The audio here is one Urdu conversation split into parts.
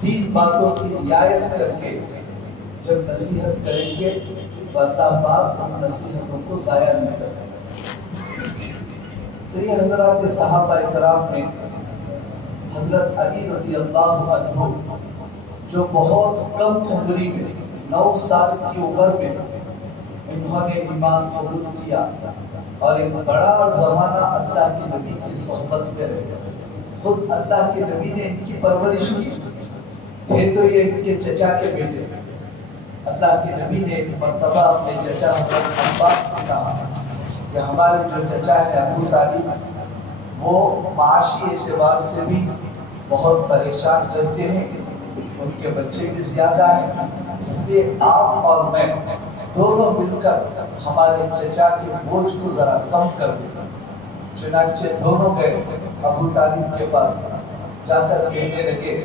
تین باتوں کی رعایت کر کے جب نصیحت کریں گے تو اللہ پاک ان نصیحتوں کو ضائع نہیں کرتے۔ تو یہ حضرات صحابہ کرام نے حضرت علی رضی اللہ عنہ جو بہت کم عمری میں 9 سال کی عمر میں انہوں نے ایمان قبول کیا اور ایک بڑا زمانہ اللہ کے نبی کی صحبت میں رہے۔ خود اللہ کے نبی نے ان کی پرورش کی، تھے تو یہ ان کے چچا کے بیٹے۔ اللہ کے نبی نے ایک مرتبہ اپنے چچا حضرت عباس سے کہا کہ ہمارے جو چچا ہے ابو طالب وہ معاشی اعتبار سے بھی بہت پریشان رہتے ہیں، ان کے بچے بھی زیادہ ہیں، اس لیے آپ اور میں دونوں مل کر ہمارے چچا کے بوجھ کو ذرا کم کر دیں۔ چنانچہ دونوں گئے ابو طالب کے پاس، جا کر کہنے لگے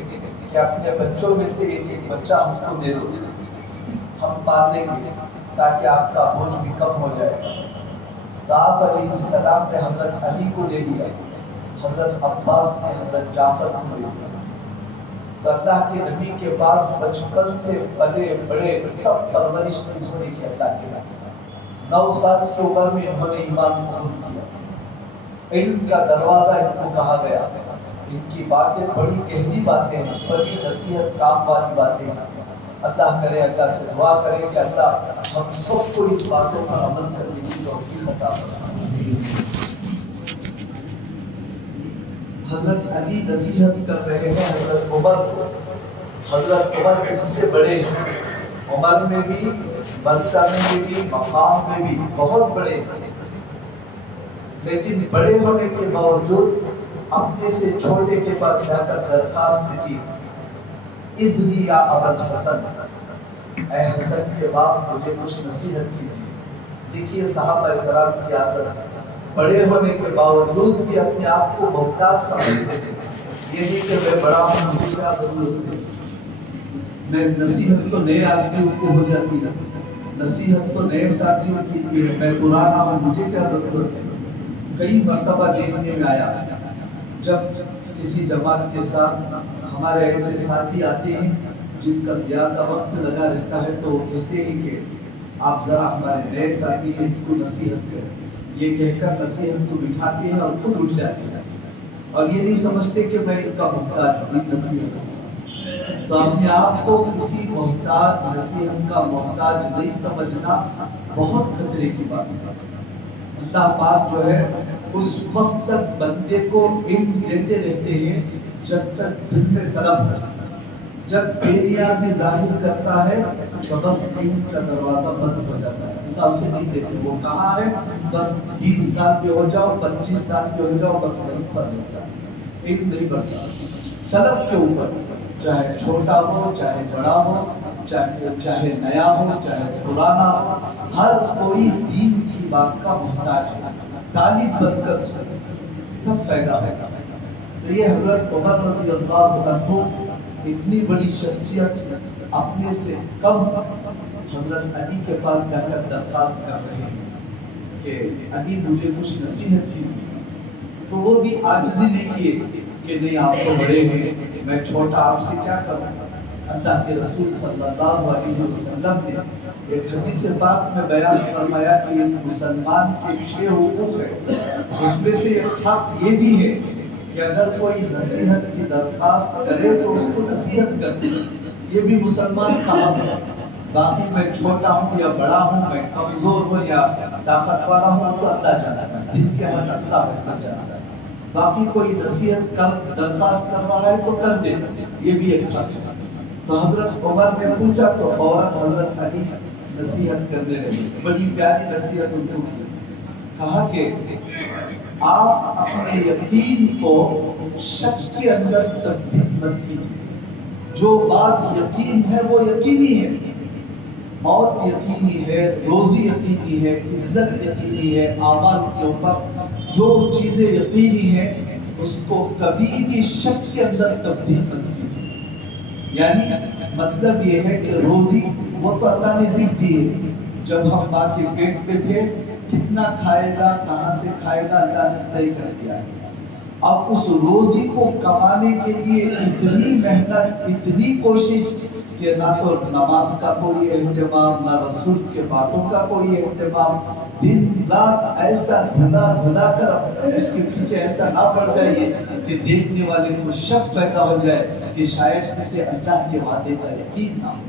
کہ اپنے بچوں میں سے ایک بچہ ہم کو دے دو، ہم پال لیں گے تاکہ آپ کا بوجھ بھی کم ہو جائے۔ تو آپ علیہ السلام نے حضرت علی کو لے لیا، حضرت عباس نے حضرت جعفر کو لے لیا۔ تو اللہ کے نبی کے پاس بچپن سے پلے بڑے سب پرورش ہونے کی اللہ کے نبی 9 سال کی عمر میں انہوں نے ایمان قبول کیا۔ علم کا دروازہ ان کو کہا گیا، ان کی باتیں بڑی گہری باتیں ہیں، بڑی نصیحت کام والی باتیں ہیں۔ اللہ کرے، اللہ سے دعا کرے کہ اللہ ہم سب کو ان باتوں پر عمل کرنے کی توفیق عطا فرمائے۔ حضرت علی نصیحت کر رہے ہیں حضرت عمر کو۔ حضرت عمر ان سے بڑے ہیں، عمر میں بھی، مرتبے میں بھی، مقام میں بھی بہت بڑے ہیں، لیکن بڑے ہونے کے باوجود اپنے سے چھوٹے کے پاس جا کر درخواست کی، اذنی یا ابا الحسن، اے حسن کے باپ مجھے کچھ نصیحت کیجیے۔ دیکھیے صحابہ کرام کی عادت، بڑے ہونے کے باوجود بھی اپنے آپ کو محتاج سمجھتے تھے۔ یہ نہیں کہ میں بڑا ہوں مجھے کیا ضرورت ہے، میں نصیحت تو نئے آدمیوں کو ہو جاتی ہے، نصیحت تو نئے ساتھیوں کی ہے، میں پرانا ہوں مجھے کیا ضرورت ہے۔ کئی مرتبہ دیکھنے میں آیا جب کسی جماعت کے ساتھ ہمارے ایسے ساتھی آتے ہیں جن کا زیادہ وقت لگا رہتا ہے تو وہ کہتے ہیں کہ آپ ذرا ہمارے نئے ساتھی ہیں ان کو نصیحت کریں، یہ کہہ کر نصیحت کو بٹھاتے ہیں اور خود اٹھ جاتے ہیں اور یہ نہیں سمجھتے کہ میں ان کا محتاج ہوں نصیحت۔ تو اپنے آپ کو کسی محتاج نصیحت کا محتاج نہیں سمجھنا بہت خطرے کی بات ہے۔ اللہ پاک جو ہے اس وقت تک بندے کو علم دیتے رہتے ہیں جب تک دل میں طلب کرتا ہے۔ جب بے نیازی ظاہر کرتا ہے تو بس علم کا دروازہ بند ہو جاتا ہے، اللہ اسے نہیں دیتے۔ وہ کہاں ہے، بس 20 سال کے ہو جاؤ، 25 سال کے ہو جاؤ، بس وہیں پر رہتا ہے، علم نہیں بڑھتا۔ طلب کے اوپر چاہے چھوٹا ہو چاہے بڑا ہو، چاہے نیا ہو چاہے پرانا ہو، ہر کوئی دین کی بات کا محتاج ہے، طالب بن کر سنے تب فائدہ ہوگا۔ تو یہ حضرت عمر رضی اللہ عنہ اتنی بڑی شخصیت اپنے سے کم حضرت علی کے پاس جا کر درخواست کر رہے ہیں کہ علی مجھے کچھ نصیحت کیجیے۔ تو وہ بھی عاجزی نہیں کیے کہ نہیں آپ تو بڑے ہیں، میں چھوٹا آپ سے کیا کروں۔ اللہ کے رسول صلی اللہ علیہ وسلم نے ایک حدیث پاک میں بیان فرمایا کہ ایک مسلمان کے 6 حقوق ہیں، اس میں سے ایک حق یہ بھی ہے کہ اگر کوئی نصیحت کی درخواست کرے تو اس کو نصیحت کرتے ہیں، یہ بھی مسلمان کا حق ہے۔ باقی میں چھوٹا ہوں یا بڑا ہوں، میں کمزور ہوں یا طاقت والا ہوں تو اللہ جانتا ہے، دن کے حق اللہ بہتر جانتا ہے۔ باقی کوئی نصیحت درخواست کر رہا ہے تو کر دے، یہ بھی ایک حق ہے۔ تو حضرت عمر نے پوچھا تو فوراً حضرت علی نصیحت کرنے لگے، بڑی پیاری نصیحت ان کو کی۔ کہا کہ آپ اپنے یقین کو شک کے اندر تبدیل مت کیجیے، جو بات یقین ہے وہ یقینی ہے، موت یقینی ہے، روزی یقینی ہے، عزت یقینی ہے، اعمال کے اوپر جو چیزیں یقینی ہیں اس کو کبھی بھی شک کے اندر تبدیل مت کیجیے۔ یعنی مطلب یہ ہے کہ روزی وہ تو اللہ نے لکھ دی ہے، جب ہم ماں کے پیٹ میں تھے کتنا کھائے گا، کہاں سے کھائے گا، اللہ نے طے کر دیا ہے۔ اب اس روزی کو کمانے کے لیے اتنی محنت، اتنی کوشش کہ نہ تو نماز کا کوئی اہتمام، نہ رسول کے باتوں کا کوئی اہتمام، دن رات ایسا بھلا کر اس کے پیچھے ایسا نہ پڑ جائے کہ دیکھنے والے کو شک پیدا ہو جائے کہ شاید اسے اللہ کے وعدے کا یقین نہ ہو۔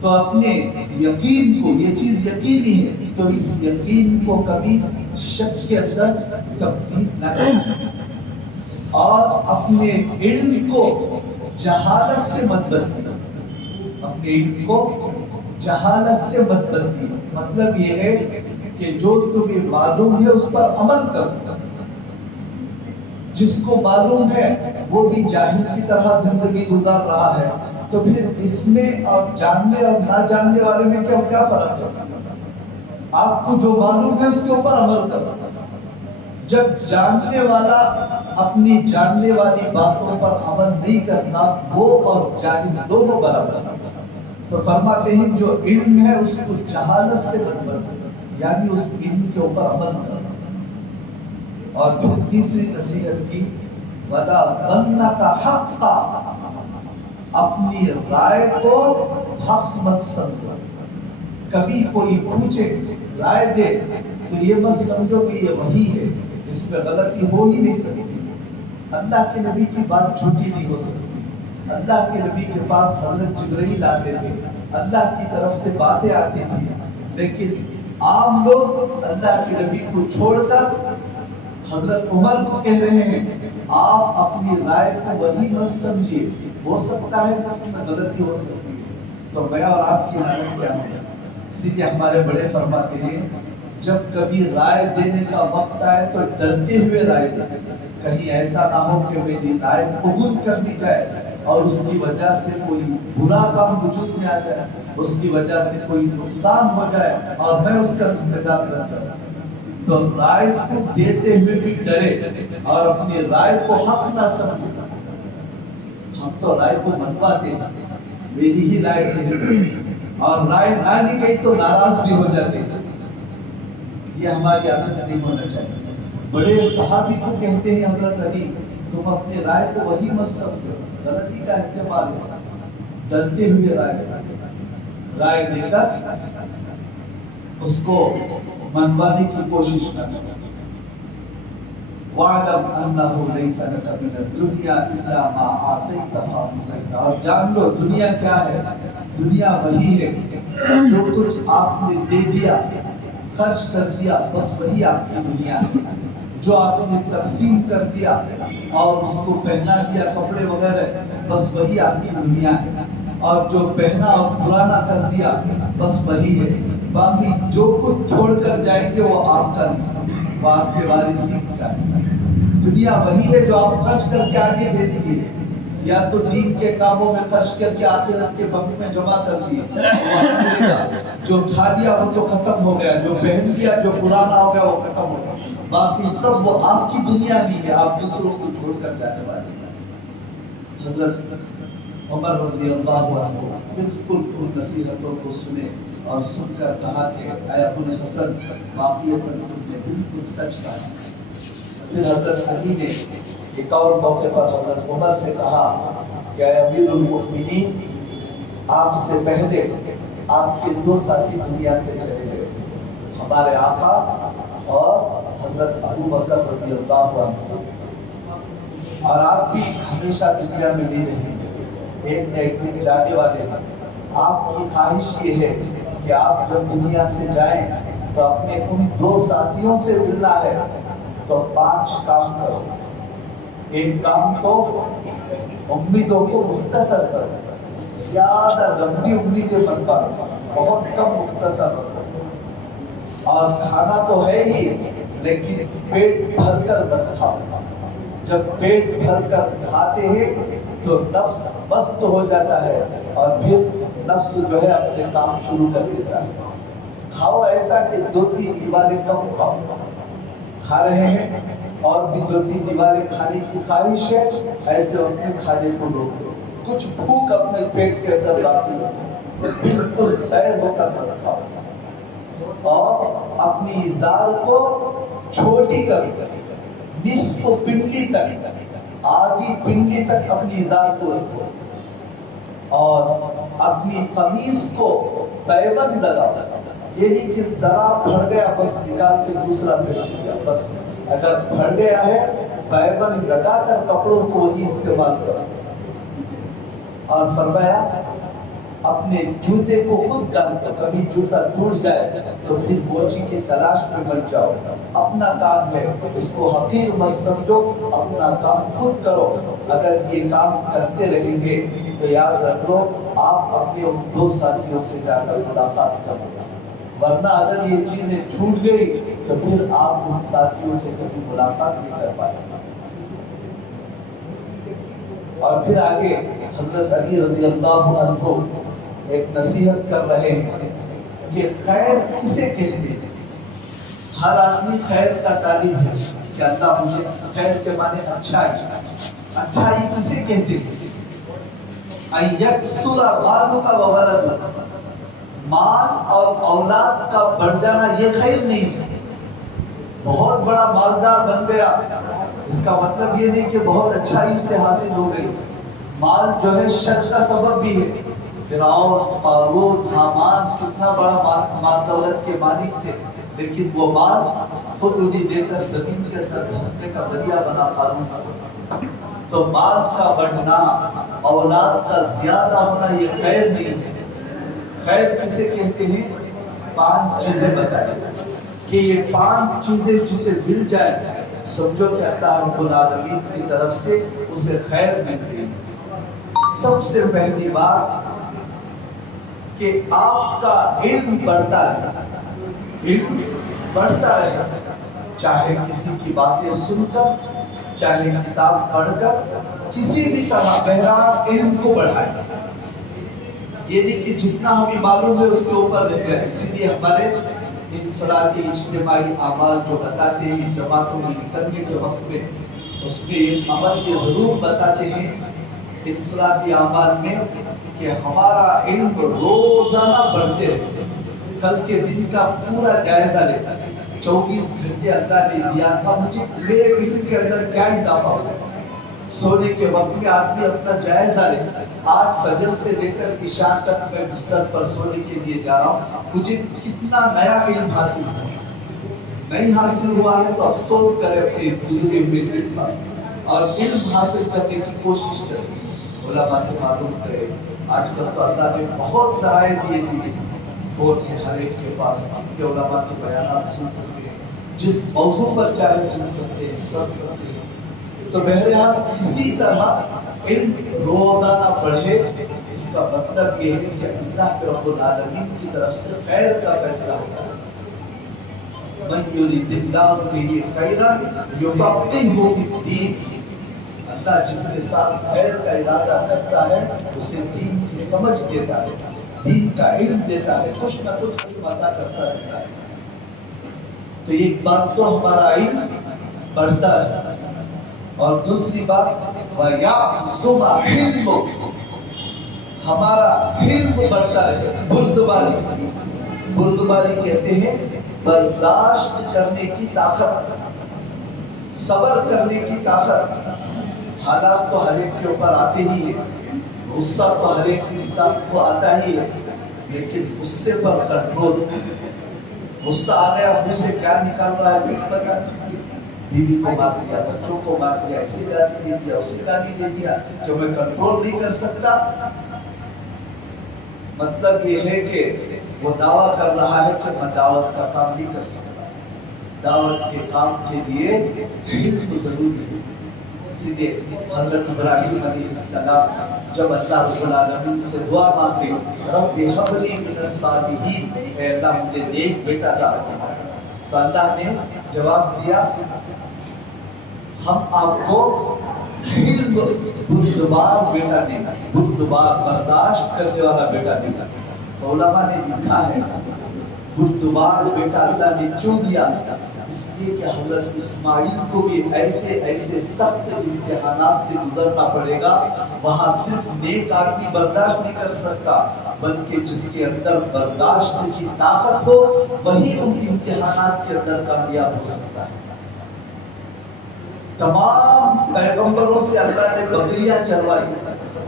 تو اپنے یقین کو، یہ چیز یقینی ہے تو اس یقین کو کبھی شک کے اندر تبدیل نہ کریں، اور اپنے علم کو جہالت سے مت بدلیں۔ اپنے علم کو جہالت سے مت بدلیں، مطلب یہ ہے کہ جو تمہیں معلوم ہے اس پر عمل کرو۔ جس کو معلوم ہے وہ بھی جاہل کی طرح زندگی گزار رہا ہے، تو پھر اس میں اور جاننے اور نہ جاننے والے میں کیا فرق ہے؟ آپ کو جو معلوم ہے اس کے اوپر عمل کرو۔ جب جاننے والا اپنی جاننے والی باتوں پر عمل نہیں کرتا، وہ اور جاہل دونوں برابر۔ تو فرماتے ہیں جو علم ہے اس کو جہالت سے بدلو، یعنی اس علم کے اوپر عمل کرو۔ اور پھر تیسری نصیحت کی وَلَا ظَنَّكَ حَقًّا، اپنی رائے کو حق مت سمجھو۔ کبھی کوئی پوچھے رائے دے تو یہ مت سمجھو کہ یہ وحی ہے، اس میں غلطی ہو ہی نہیں سکتی۔ اللہ کے نبی کی بات جھوٹی نہیں ہو سکتی۔ اللہ کے نبی کے پاس حضرت جبرائیل آتے تھے، اللہ کی طرف سے باتیں آتی تھی، لیکن عام لوگ اللہ کے نبی کو چھوڑ کر حضرت عمر کو کہہ رہے ہیں آپ اپنی رائے کو وہی مت سمجھیے، ہو سکتا ہے کہ اس میں غلطی ہو سکتی ہے۔ تو میں اور آپ کی حالت کیا ہے؟ اسی لیے ہمارے بڑے فرماتے ہیں جب کبھی رائے دینے کا وقت آئے تو ڈرتے ہوئے رائے دیں، کہیں ایسا نہ ہو کہ میری رائے قبول کر لی جائے اور اس کی وجہ سے کوئی برا کام وجود میں آ جائے، اس کی وجہ سے کوئی نقصان ہو جائے اور میں اس کا ذمہ دار بن جاؤں۔ تو رائے کو دیتے ہوئے بھی ڈرے اور اپنی رائے کو حق نہ سمجھے۔ ہم تو رائے کو منواتے ہیں، میری ہی رائے سے اور رائے نہ لی گئی تو ناراض بھی ہو جاتے ہیں۔ یہ ہماری عادت نہیں ہونا چاہیے۔ بڑے صحابی کو کہتے ہیں حضرت علی تم اپنے رائے کو وہی مت سمجھو، غلطی کا احتمال ہے، ڈرتے ہوئے رائے دے کر اس کو منوانے کی کوشش کرنا۔ وَاعْلَمْ أَنَّهُ لَيْسَ لَكَ مِنَ الدُّنْيَا إِلَّا مَا أَعْطَيْتَ فَأَمْسَكْتَ، اور جان لو دنیا کیا ہے؟ دنیا وہی ہے جو کچھ آپ نے دے دیا، خرچ کر دیا، بس وہی آپ کی دنیا ہے۔ جو آپ نے تقسیم کر دیا اور اس کو پہنا دیا کپڑے وغیرہ، بس وہی آپ کی دنیا ہے۔ اور جو پہنا اور پرانا کر دیا بس وہی ہے، باقی جو کچھ چھوڑ کر جائیں گے وہ آپ کا نہیں، وہ آپ کے وارثین کا ہے۔ دنیا وہی ہے جو آپ خرچ کر کے آگے بھیج دیے، یا تو دین کے کاموں میں خرچ کر کے آخرت کے بینک میں جمع کر دیے، وہ آپ ملے گا۔ جو کھا لیا وہ تو ختم ہو گیا، جو پہن لیا جو پرانا ہو گیا وہ ختم ہو گیا، باقی سب وہ آپ کی دنیا نہیں ہے، آپ دوسروں کو چھوڑ کر جانے والے ہیں۔ حضرت عمر رضی اللہ عنہ بالکل ان نصیحتوں کو سنے اور سن کر کہا کہ اے ابو الحسن واقعتاً تم نے بالکل سچ کہا۔ پھر حضرت علی نے ایک اور موقع پر حضرت عمر سے کہا کہ اے امیر المؤمنین، آپ سے پہلے آپ کے دو ساتھی دنیا سے چلے گئے، ہمارے آقا اور حضرت ابو بکر رضی اللہ عنہ، اور آپ بھی ہمیشہ دنیا میں نہیں رہیں گے، ایک نہ ایک دن جانے والے ہیں۔ آپ کی خواہش یہ ہے کہ آپ جب دنیا سے جائیں تو اپنے ان دو ساتھیوں سے ملنا ہے تو 5 کام کرو۔ ایک کام تو امیدوں کو مختصر کرو، زیادہ لمبی امیدیں مت کرو، بہت کم مختصر رکھو، اور کھانا تو ہے ہی لیکن پیٹ بھر کر مت کھاؤ۔ جب پیٹ بھر کر کھاتے ہیں تو نفس مست ہو جاتا ہے اور پھر نفس جو ہے اپنے کام شروع کر دیتا ہے۔ کھاؤ ایسا کہ 2-3 دیوالیں کم کھاؤ، کھا رہے ہیں اور بھی 2-3 دیوالیں کھانے کی خواہش ہے، ایسے وقت میں کھانے کو روک دو، کچھ بھوک اپنے پیٹ کے اندر باقی رکھو، بالکل سیر ہو کر مت کھاؤ، اور اپنی ازار کو چھوٹی کر نصف پنڈلی تک، آدھی پنڈلی تک اپنی ازار کو رکھو اور اپنی قمیص کو پیبند لگاؤ. یہ نہیں کہ ذرا بڑھ گیا بس نکال کے دوسرا پھر دیا، بس اگر بڑھ گیا ہے پیبند لگا کر کپڑوں کو وہی استعمال کرو. اور فرمایا اپنے جوتے کو خود ڈال کر، کبھی جوتا ٹوٹ جائے تو پھر بوچی کی تلاش میں بن جاؤ. اپنا کام ہے، اس کو حقیر مت سمجھو، اپنا کام خود کرو. اگر یہ کام کرتے رہیں گے تو یاد رکھ لو آپ اپنے ان دو ساتھیوں سے جا کر ملاقات کرو گے، ورنہ اگر یہ چیزیں چھوٹ گئی تو پھر آپ ان ساتھیوں سے کبھی ملاقات نہیں کر پائیں گے. اور پھر آگے حضرت علی رضی اللہ عنہ ایک نصیحت کر رہے ہیں کہ خیر کسے کہتے ہیں. ہر آدمی خیر کا طالب ہے کہ اللہ مجھے خیر کے معنی اچھائی کسے کہتے ہیں. ان یکثر مالک و ولدک، مال اور اولاد کا بڑھ جانا یہ خیر نہیں. بہت بڑا مالدار بن گیا اس کا مطلب یہ نہیں کہ بہت اچھائی سے حاصل ہو گئی. مال جو ہے شر کا سبب بھی ہے. فرعون، قارون، حامان کتنا بڑا مال دولت کے مالک تھے، لیکن وہ مال خود انہیں دے کر زمین کے اندر دھنسنے کا ذریعہ بنا قارون کا. تو مال کا بڑھنا، اولاد کا زیادہ ہونا یہ خیر نہیں ہے. خیر کسے کہتے ہیں؟ 5 چیزیں بتائیں کہ یہ 5 چیزیں جسے مل جائے سمجھو کہ اللہ رب العالمین کی طرف سے اسے خیر مل گئی. سب سے پہلی بات کہ آپ کا علم بڑھتا رہے، علم بڑھتا رہے، چاہے کسی کی باتیں سن کر، چاہے کتاب پڑھ کر، کسی بھی طرح بہرحال علم کو بڑھائے. یہ نہیں کہ جتنا ہمیں معلوم ہے اس کے اوپر رہ جائے. اسی لیے ہمارے انفرادی اجتماعی اعمال جو بتاتے ہیں جماعتوں میں نکلنے کے وقت میں، اس میں ایک عمل یہ ضرور بتاتے ہیں انفرادی اعمال میں کہ ہمارا علم روزانہ بڑھتے رہے. کل کے دن کا پورا جائزہ لیتا ہے. 24 گھنٹے اللہ نے دیا تھا مجھے، میرے علم کے اندر کیا اضافہ ہو گیا. سونے کے وقت میں آدمی اپنا جائزہ لیتا ہے. آج فجر سے لے کر عشاء تک میں بستر پر سونے کے لیے جا رہا ہوں، مجھے کتنا نیا علم حاصل ہوا. نہیں حاصل ہوا ہے تو افسوس کرے اپنے گزرے ہوئے علم پر، اور علم حاصل کرنے کی کوشش کرے، علماء سے معلوم کرے. آج کل تو اللہ نے بہت ذرائع دیے، فون ہے ہر ایک کے پاس، اپنے علماء کے بیانات سن سکتے ہیں، جس موضوع پر چاہے سن سکتے ہیں، سن سکتے ہیں. تو بہرحال اسی طرح علم روزانہ بڑھے. اس کا مطلب یہ ہے کہ اللہ رب العالمین کی طرف سے خیر کا فیصلہ ہوتا ہے. من یرید اللہ بہ خیرا یفقہہ فی الدین. اللہ جس کے ساتھ خیر کا ارادہ کرتا ہے اسے دین کی سمجھ دیتا ہے، دین کا علم دیتا ہے، کچھ نہ کچھ علم عطا کرتا رہتا ہے. تو ایک بات تو ہمارا علم بڑھتا رہتا ہے، اور دوسری بات وَيَعْزُمَ حِلْمُ، ہمارا حلم بڑھتا رہے. بردباری کہتے ہیں برداشت کرنے کی طاقت، صبر کرنے کی طاقت. حالات تو ہر ایک کے اوپر آتے ہی ہیں، غصہ تو ہر ایک انسان کو آتا ہی ہے، لیکن غصے پر کنٹرول. غصہ آ گیا منہ سے کیا نکال رہا ہے کچھ پتا نہیں. بیوی کو مار دیا، بچوں کو مار دیا، ایسے گالی دے دیا، اسے گالی دے دیا، جو میں کنٹرول نہیں کر سکتا. مطلب یہ ہے کہ وہ دعویٰ کر رہا ہے کہ میں دعوت کا کام نہیں کر سکتا. دعوت کے کام کے لیے علم ضروری ہے. اسی لیے حضرت ابراہیم علیہ السلام جب اللہ رب العالمین سے دعا مانگے رب ہب لی من الصالحین، اے اللہ مجھے نیک بیٹا عطا، تو اللہ نے جواب دیا ہم آپ کو علم بردبار بیٹا دیں گے، بردبار برداشت کرنے والا بیٹا دیں گے. تو علماء نے لکھا ہے بردبار بیٹا اللہ نے کیوں دیا؟ اس لیے کہ حضرت اسماعیل کو بھی ایسے ایسے سخت امتحانات سے گزرنا پڑے گا، وہاں صرف نیک آدمی برداشت نہیں کر سکتا، بلکہ جس کے اندر برداشت کی طاقت ہو وہی ان امتحانات کے اندر کامیاب ہو سکتا ہے. تمام پیغمبروں سے اللہ نے بکریاں چروائی،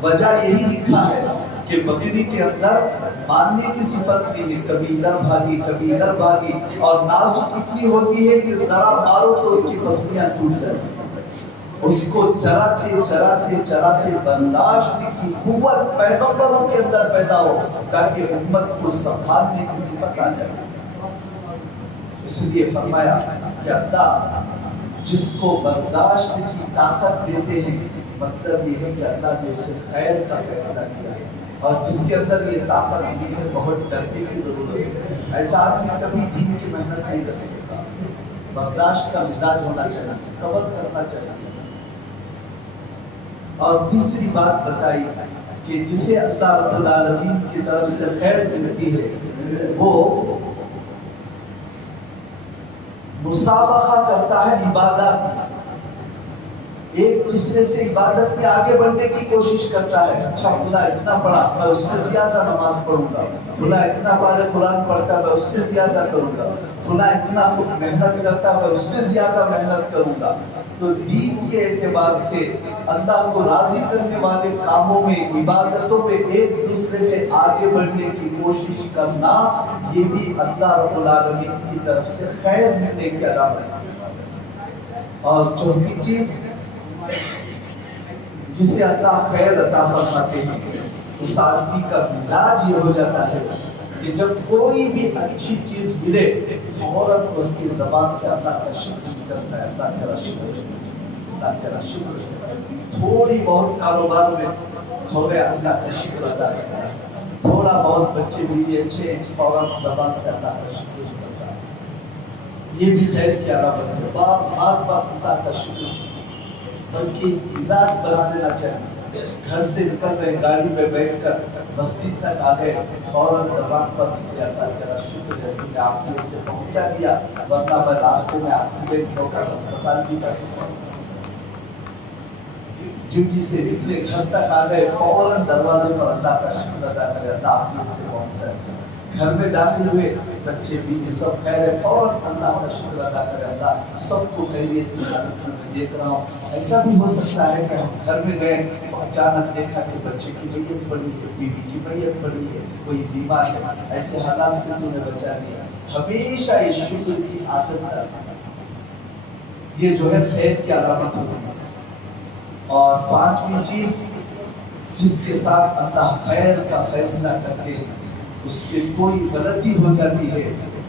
وجہ یہی لکھا ہے کہ بکری کے اندر ماننے کی صفت نہیں ہے، کبھی ادھر بھاگی کبھی ادھر بھاگی، اور نازک اتنی ہوتی ہے کہ ذرا مارو تو اس کی پسلیاں ٹوٹ جاتی ہیں۔ اس کو چراتے چراتے چراتے برداشت کی قوت پیغمبروں کے اندر پیدا ہو تاکہ امت کو سنبھالنے کی صفت آ جائے۔ اس لیے فرمایا کہ اللہ جس کو برداشت کی طاقت دیتے ہیں، مطلب یہ ہے کہ اللہ نے اسے خیر کا فیصلہ کیا ہے، اور جس کے اندر یہ طاقت نہیں ہے بہت ڈرنے کی ضرورت ہے۔ ایسا آدمی کبھی دین کی محنت نہیں کر سکتا۔ برداشت کا مزاج ہونا چاہیے، صبر کرنا چاہیے۔ اور تیسری بات بتائی کہ جسے اللہ رب العالمین کی طرف سے خیر ملتی ہے وہ مسابقہ کرتا ہے عبادت، ایک دوسرے سے عبادت میں آگے بڑھنے کی کوشش کرتا ہے۔ اچھا فلاں اتنا پڑھا، میں اس سے زیادہ نماز پڑھوں گا، فلاں اتنا بار قرآن پڑھتا، میں اس سے زیادہ کروں گا، فلاں اتنا محنت کرتا، میں اس سے زیادہ محنت کروں گا۔ تو دین کے اعتبار سے اللہ کو راضی کرنے والے کاموں میں، عبادتوں میں ایک دوسرے سے آگے بڑھنے کی کوشش کرنا، یہ بھی اللہ رب العالمین کی طرف سے خیر ملنے کی علامت ہے۔ اور چوتھی چیز جسے اللہ خیر عطا فرماتے ہیں، اس آدمی کا مزاج یہ ہو جاتا ہے کہ جب کوئی بھی اچھی چیز ملے فوراً اس کی زبان سے اللہ کا شکر کرتا ہے، اللہ تیرا شکر، اللہ تیرا شکر۔ تھوڑی بہت کاروبار میں ہو گیا، اللہ کا شکر ادا کرتا ہے۔ تھوڑا بہت بچے بیوی اچھے، فوراً زبان سے اللہ کا شکر کرتا ہے۔ یہ بھی خیر کی علامت ہے، بار بار اللہ کا شکر، بلکہ مزاج بنا لینا چاہیے۔ گھر سے نکل رہے، گاڑی میں بیٹھ کر مسجد تک آ گئے، فوراً زبان پر اللہ تیرا شکر ہے تو نے عافیت سے پہنچا دیا، ورنہ میں راستے میں ایکسیڈنٹ ہو کر اسپتال بھی کر سکتا ہوں۔ ڈیوٹی سے نکلے گھر تک آ گئے، فوراً دروازے پر اللہ کا شکر ادا کرے، اللہ عافیت سے پہنچا دیا۔ گھر میں داخل ہوئے، بچے بیوی سب خیر ہے، فوراً اللہ کا شکر ادا کرے، اللہ سب کو خیریت کی حالت میں دیکھ رہا ہوں۔ ایسا بھی ہو سکتا ہے کہ ہم گھر میں گئے، اچانک دیکھا کہ بچے کی میت پڑی ہے، بیوی کی میت پڑی ہے، کوئی بیمار ہے، ایسے حالات سے تو نے بچا دیا۔ ہمیشہ اس شکر کی عادت کرنا، یہ جو ہے خیر کی علامت ہوتی ہے۔ اور پانچویں چیز جس کے ساتھ اللہ خیر کا فیصلہ کرتے ہیں، اس سے کوئی غلطی ہو جاتی ہے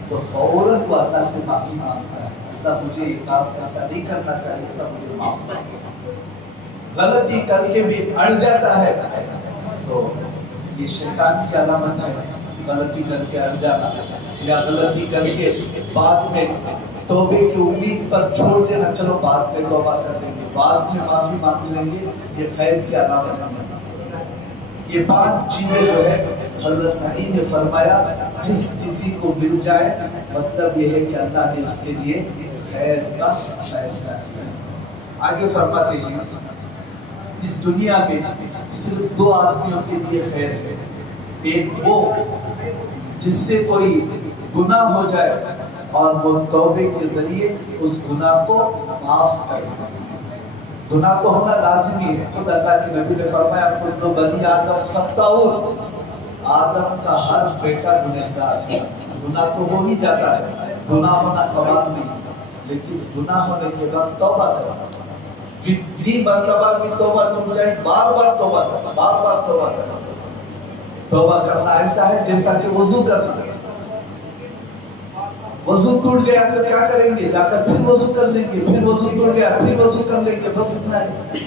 تو فوراً وہ اللہ سے معافی مانگتا ہے، اللہ مجھے یہ کام ایسا نہیں کرنا چاہیے تھا، مجھے معاف کر۔ غلطی کر کے بھی اڑ جاتا ہے تو یہ شیطان کی علامت ہے، غلطی کر کے اڑ جانا، یا غلطی کر کے بعد میں توبے کی امید پر چھوڑ دینا، چلو بعد میں توبہ کر لیں گے، بعد میں معافی مانگ لیں گے، یہ خیر کی علامت نہیں ہے۔ یہ پانچ چیزیں جو ہے حضرت علی نے فرمایا جس کسی کو مل جائے مطلب یہ ہے کہ اللہ نے اس کے لیے خیر کا فیصلہ کیا۔ آگے فرماتے ہیں اس دنیا میں صرف دو آدمیوں کے لیے خیر ہے، ایک وہ جس سے کوئی گناہ ہو جائے اور وہ توبے کے ذریعے اس گناہ کو معاف کرے۔ گناہ تو ہونا لازمی ہے، خود اللہ کے نبی نے فرمایا کل بنی آدم خطاؤن، آدم کا ہر بیٹا گنہگار ہے، گناہ تو ہو ہی جاتا ہے، گناہ ہونا کمال نہیں، لیکن گناہ ہونے کے بعد توبہ کرنا، جتنی مرتبہ بھی توبہ ٹوٹ جائے بار بار توبہ کرنا، بار بار توبہ کرنا۔ توبہ کرنا ایسا ہے جیسا کہ وضو کرنا، وضو ٹوٹ گیا تو کیا کریں گے؟ جا کر پھر وضو کر لیں گے، پھر وضو ٹوٹ گیا پھر وضو کر لیں گے، بس اتنا ہے۔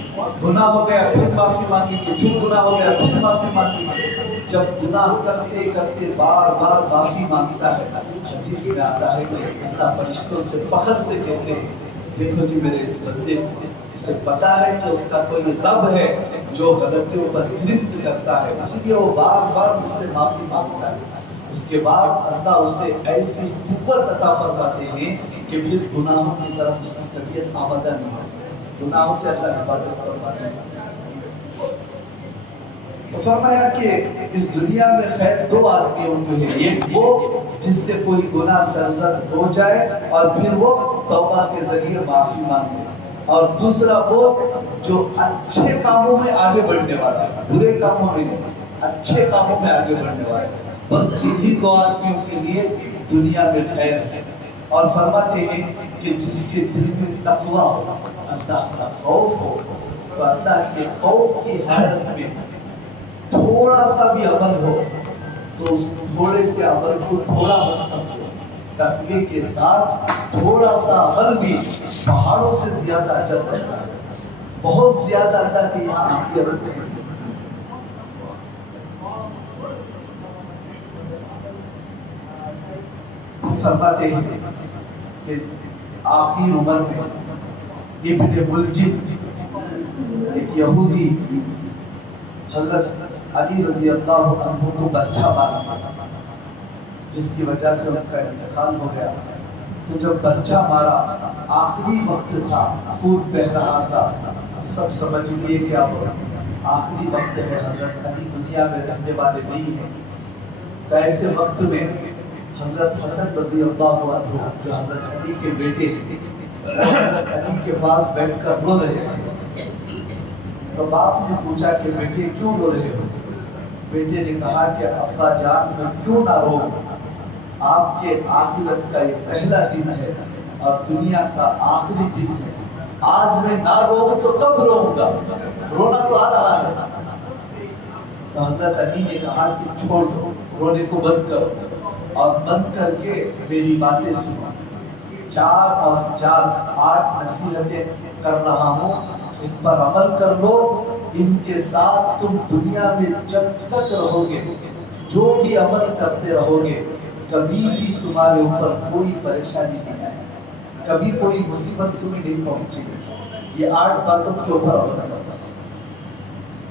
گناہ ہو گیا پھر معافی مانگیں گے، پھر گناہ ہو گیا پھر معافی مانگیں گے۔ جب گناہ کرتے کرتے بار بار معافی مانگتا ہے، حدیث میں آتا ہے کہ اللہ فرشتوں سے فخر سے کہتے ہیں دیکھو جی میرے اس بندے اسے پتا ہے کہ اس کا کوئی رب ہے جو غلطیوں پر گرفت کرتا ہے، اسی لیے وہ بار بار مجھ سے معافی مانگتا ہے۔ اس کے بعد اللہ اسے ایسی قوت عطا فرماتے ہیں کہ پھر گناہوں کی طرف اس کی طبیعت آمادہ نہیں ہوتی، گناہوں سے اللہ حفاظت فرماتے ہیں۔ تو فرمایا کہ اس دنیا میں خیر دو آدمیوں کی ہے، ایک وہ جس سے کوئی گناہ سرزد ہو جائے اور پھر وہ توبہ کے ذریعے معافی مانگے، اور دوسرا وہ جو اچھے کاموں میں آگے بڑھنے والا ہے، برے کاموں میں نہیں، اچھے کاموں میں آگے بڑھنے والا ہے۔ بس یہی دو آدمیوں کے لیے دنیا میں خیر ہے۔ اور فرماتے ہیں کہ جس کے دل میں تقویٰ ہو، اللہ کا خوف ہو، تو اللہ کے خوف کی حالت میں تھوڑا سا بھی عمل ہو تو اس تھوڑے سے عمل کو تھوڑا مت سمجھو، تقوی کے ساتھ تھوڑا سا عمل بھی پہاڑوں سے زیادہ اجر دیتا ہے، بہت زیادہ اللہ کے یہاں اہمیت ہے۔ فرماتے ہیں کہ آخر عمر میں ابن ملجم ایک یہودی حضرت علی رضی اللہ عنہ کو برچھا مارا، جس کی وجہ سے ان کا انتقال ہو گیا۔ تو جب برچھا مارا، آخری وقت تھا، خون بہ رہا تھا، سب سمجھ لیے کہ اب آخری وقت ہے، حضرت علی دنیا میں رہنے والے نہیں ہیں۔ تو ایسے وقت میں حضرت حسن رضی اللہ عنہ جو حضرت علی کے بیٹے ہیں، حضرت علی کے پاس بیٹھ کر رو رہے ہیں۔ تو باپ نے پوچھا کہ بیٹے کیوں رو رہے ہو؟ بیٹے نے کہا کہ ابا جان میں کیوں نہ رو، آپ کے آخرت کا یہ پہلا دن ہے اور دنیا کا آخری دن ہے، آج میں نہ رو تو کب روؤں گا، رونا تو آ رہا ہے۔ تو حضرت علی نے کہا کہ چھوڑ دو، رونے کو بند کرو اور بند کر کے میری باتیں سنو، 4 اور 4 8 نصیحتیں کر رہا ہوں، ان پر عمل کر لو، ان کے ساتھ تم دنیا میں جب تک رہو گے، جو بھی عمل کرتے رہو گے، کبھی بھی تمہارے اوپر کوئی پریشانی نہیں آئے، کبھی کوئی مصیبت تمہیں نہیں پہنچے گی۔ یہ 8 باتوں کے اوپر عمل کرو۔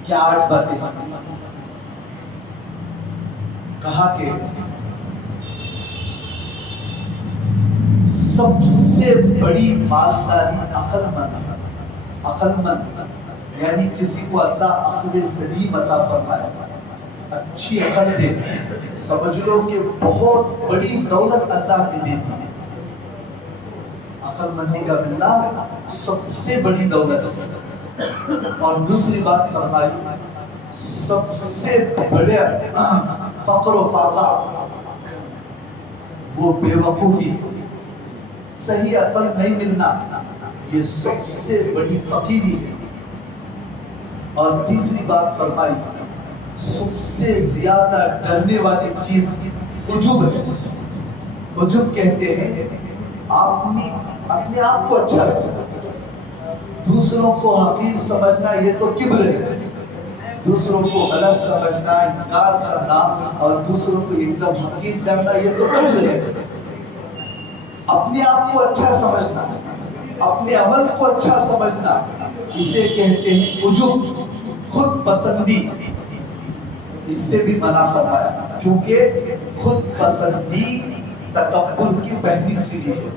کیا 8 باتیں ہیں؟ کہا کہ سب سے بڑی مالداری عقل مند، یعنی کسی کو اللہ عقل سلیم عطا فرمائے، اچھی عقل دے، سمجھ لو کہ بہت بڑی دولت اللہ نے دے دی۔ عقل مندی کا ملنا سب سے بڑی دولت ہے۔ اور دوسری بات فرمائی، سب سے بڑے فقر و فاقہ وہ بے وقوفی، صحیح عقل نہیں ملنا، یہ سب سے بڑی فقیری ہے۔ اور تیسری بات فرمائی، سب سے زیادہ ڈرنے والی چیز عجب ہے۔ عجب کہتے ہیں اپنے آپ کو اچھا سمجھنا، دوسروں کو حقیر سمجھنا، یہ تو کبر ہے۔ دوسروں کو غلط سمجھنا، انکار کرنا اور دوسروں کو ایک دم حقیر کرنا، یہ تو کبر ہے۔ اپنے آپ کو اچھا سمجھنا، اپنے عمل کو اچھا سمجھنا، اسے کہتے ہیں عجب، خود پسندی۔ اس سے بھی منع فرمایا، کیونکہ خود پسندی تکبر کی پہلی سیڑھی ہے۔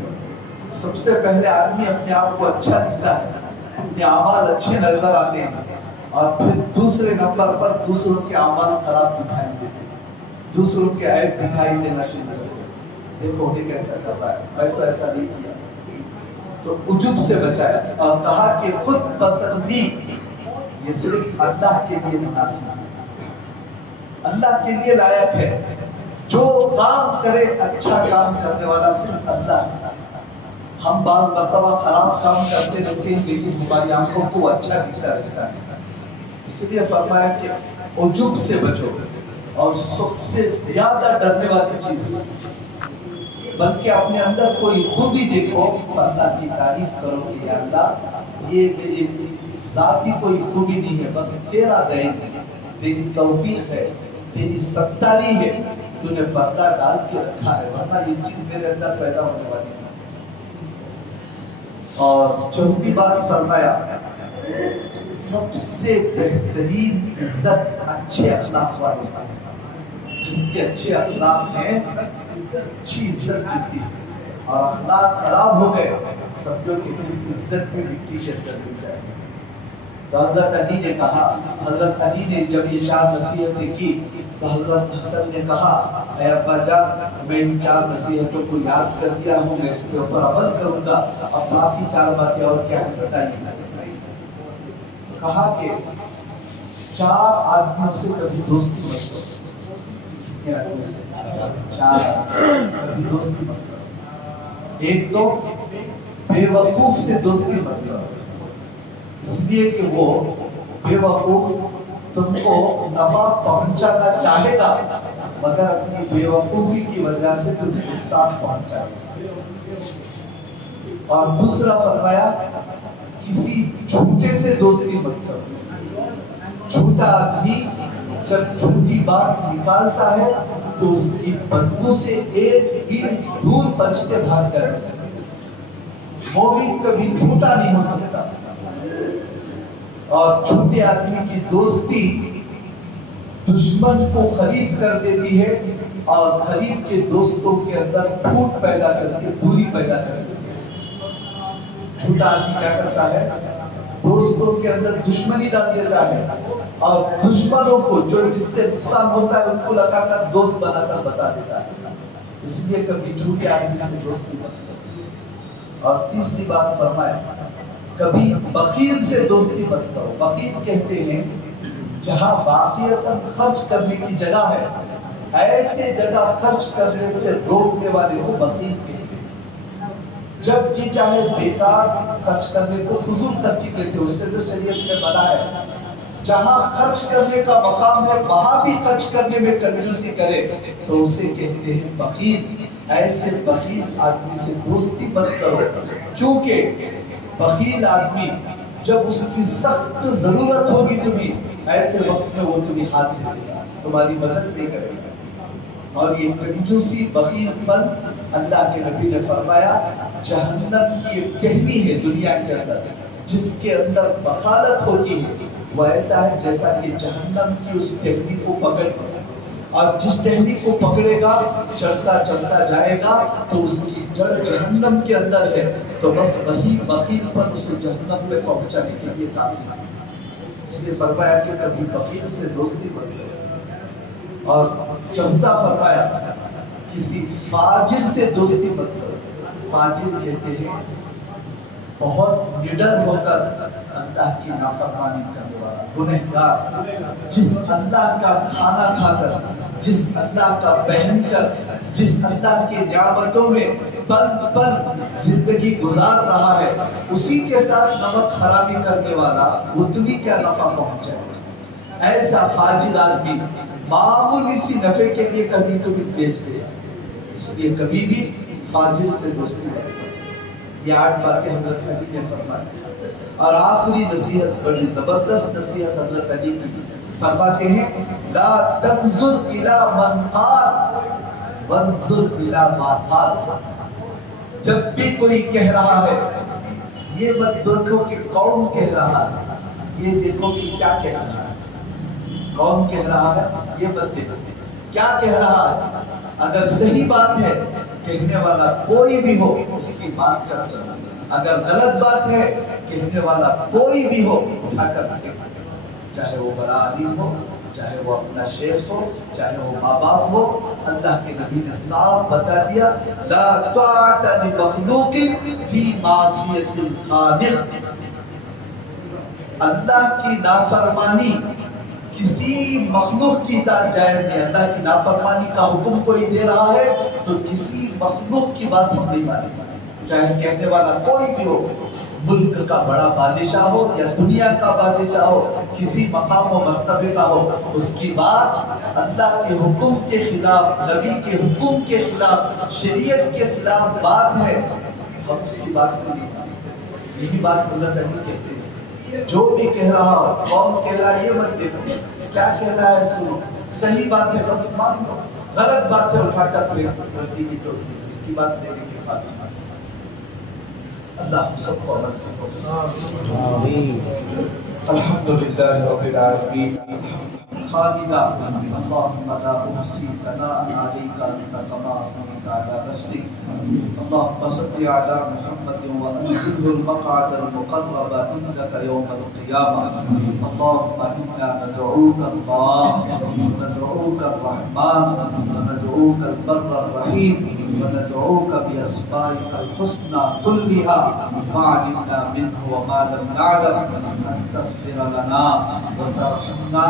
سب سے پہلے آدمی اپنے آپ کو اچھا دکھتا ہے، اپنے اعمال اچھے نظر آتے ہیں، اور پھر دوسرے نمبر پر دوسروں کے اعمال خراب دکھائی دیتے ہیں، دوسروں کے عیب دکھائی دینا شروع کرتے ہیں۔ دیکھو یہ کیسا کر رہا ہے، میں تو ایسا نہیں کیا۔ تو عجب سے بچایا اور کہا کہ خود پسندی یہ صرف اللہ کے لیے مناسب ہے، اللہ کے لیے لائق ہے۔ جو کام کرے اچھا کام کرنے والا صرف اللہ ہے۔ ہم بعض مرتبہ خراب کام کرتے رہتے ہیں لیکن ہماری آنکھوں کو اچھا دکھتا رہتا ہے۔ اس لیے فرمایا کہ عجب سے بچو، اور سب سے زیادہ ڈرنے والی چیز ہے، بلکہ اپنے اندر کوئی خوبی دیکھو تو اللہ کی تعریف کرو کہ یا اللہ یہ میری ذاتی کوئی خوبی نہیں ہے، بس تیرا دین ہے، تیری توفیق ہے، تیری ستاری ہے، تو نے پردہ ڈال کے رکھا ہے، ورنہ یہ چیز میرے اندر پیدا ہونے والی ہے۔ اور چوتھی بات فرمایا، سب سے بہترین عزت اچھے اخلاق والے، جس کے اچھے اخلاق میں اچھی عزت ملتی ہے، اور اخلاق خراب ہو گئے سمجھو کہ پھر عزت میں مٹی کے اندر مل جائے۔ تو حضرت علی نے کہا، حضرت علی نے جب یہ 4 نصیحتیں کی تو حضرت حسن نے کہا اے ابا جان میں ان 4 نصیحتوں کو یاد کر دیا ہوں، میں اس کے اوپر عمل کروں گا، اب باقی 4 باتیں اور کیا ہے بتائیے۔ کہا کہ 4 آدمیوں سے کبھی دوستی مت کرو۔ کتنے آدمیوں سے؟ 4 آدمیوں کبھی دوستی مت کرو۔ ایک تو بے وقوف سے دوستی مت کرو، اس لیے کہ وہ بے وقوف تم کو نفع پہنچانا چاہے گا مگر اپنی بے وقوفی کی وجہ سے تم کو نقصان پہنچائے گا۔ اور دوسرا فرمایا کسی جھوٹے سے دوستی مت کرو۔ جھوٹا آدمی جب جھوٹی بات نکالتا ہے تو اس کی بدبو سے 1 میل دور فرشتے بھاگ جاتے ہیں۔ مومن کبھی جھوٹا نہیں ہو سکتا، اور جھوٹے آدمی کی دوستی دشمن کو قریب کر دیتی ہے اور قریب کے دوستوں کے اندر پھوٹ پیدا کر کے دوری پیدا کر دیتی ہے۔ جھوٹا آدمی کیا کرتا ہے؟ دوستوں کے اندر دشمنی ڈال دیتا ہے اور دشمنوں کو جو جس سے نقصان ہوتا ہے ان کو لگا کر دوست بنا کر بتا دیتا ہے۔ اس لیے کبھی جھوٹے آدمی سے دوستی مت کرو۔ اور تیسری بات فرمایا کبھی بخیل سے دوستی مت کرو۔ بخیل کہتے ہیں جہاں واقعتاً خرچ کرنے کی جگہ ہے، ایسے جگہ خرچ کرنے سے روکنے والے کو بخیل کہتے ہیں۔ جب جی چاہے بیکار خرچ کرنے کو فضول خرچی کہتے ہیں، اس سے تو شریعت میں منع ہے۔ جہاں خرچ کرنے کا مقام ہے وہاں بھی خرچ کرنے میں کنجوسی کرے تو اسے کہتے ہیں بخیل۔ ایسے بخیل آدمی سے دوستی مت کرو، کیونکہ بخیل آدمی جب اس کی سخت ضرورت ہوگی تمہیں، ایسے وقت میں وہ تمہیں ہاتھ دے دے گا، تمہاری مدد نہیں کرے گا۔ اور یہ کنجوسی بخیل پن اللہ کے نبی نے فرمایا جہنم کی ایک پہنی ہے دنیا کے اندر، جس کے اندر بخالت ہوتی ہے وہ ایسا ہے جیسا کہ جہنم کی اس ٹہنی کو پکڑ، اور جس ٹہنی کو پکڑے گا چلتا چلتا جائے گا تو اس کی جڑ جہنم کے اندر ہے، تو بس وہی بخیل پر اسے جہنم پہ پہنچانے کے لیے کافی ہے۔ اس لیے فرمایا کہ کبھی بخیل سے دوستی مت کرو۔ اور چوتھا فرمایا کسی فاجر سے دوستی مت کرو۔ فاجر کہتے ہیں بہت نڈر ہو کر اللہ کی نافرمانی کرنے والا گنہگار، جس اللہ کا کھانا کھا کر، جس اللہ کا پہن کر، جس اللہ کی نعمتوں میں پل پل زندگی گزار رہا ہے، اسی کے ساتھ نمک حرامی کرنے والا وہ تمہیں کیا نفع پہنچائے۔ ایسا فاجر آدمی معمولی سی نفع کے لیے کبھی تمہیں بیچ دے، اس لیے کبھی بھی فاجر سے دوستی مت کرو۔ یہ 8 باتیں حضرت علی نے فرمائی۔ اور آخری نصیحت بڑی زبردست نصیحت حضرت علی کی، فرماتے ہیں لا تنظر الى من قال وانظر الى ما قال۔ جب بھی کوئی کہہ رہا ہے یہ مت دیکھو کہ کون کہہ رہا ہے، یہ دیکھو کہ کیا کہہ رہا ہے۔ کون کہہ رہا ہے یہ مت دیکھو، کیا کہہ رہا ہے۔ اگر صحیح بات ہے کہنے والا کوئی بھی ہو اس کی بات کر چلنا، اگر غلط بات ہے کہنے والا کوئی بھی ہو اٹھا کر پھینکنا، چاہے وہ بڑا عالم ہو، چاہے وہ اپنا شیخ ہو، چاہے وہ ماں باپ ہو۔ اللہ کے نبی نے صاف بتا دیا لا طاعت لمخلوق فی معصیت الخالق۔ اللہ کی نافرمانی کسی مخلوق کی اطاعت جائز نہیں۔ اللہ کی نافرمانی کا حکم کوئی دے رہا ہے تو کسی مخلوق کی بات ہم نہیں مانیں گے، چاہے کہنے والا کوئی بھی ہو، ملک کا بڑا بادشاہ ہو یا دنیا کا بادشاہ ہو، کسی مقام و مرتبے کا ہو، اس کی بات اللہ کے حکم کے خلاف، نبی کے حکم کے خلاف، شریعت کے خلاف بات ہے، ہم اس کی بات کو نہیں مانیں گے۔ یہی بات حضرت علی کہتے ہیں جو بھی کہہ رہا ہو، کون کہہ رہا ہے یہ مت دیکھو، کیا کہہ رہا ہے سنو، صحیح بات ہے بس مان لو، غلط بات ہے اٹھا کر غلطی کی ٹوپی اس کی بات لینے کے بعد۔ اللہ ہم سب کو عمل کی توفیق۔ الحمدللہ رب العالمین۔ خالدا اللهم لا احصي ثناء عليك انت كما اثنيت على نفسك اللهم صل على محمد وانزله المقعد المقرب عندك يوم القيامه اللهم انا ندعوك الله وندعوك الرحمن وندعوك البر الرحيم وندعوك باسمائك الحسنى كلها ما علمنا منه وما لم نعلم ان تغفر لنا وترحمنا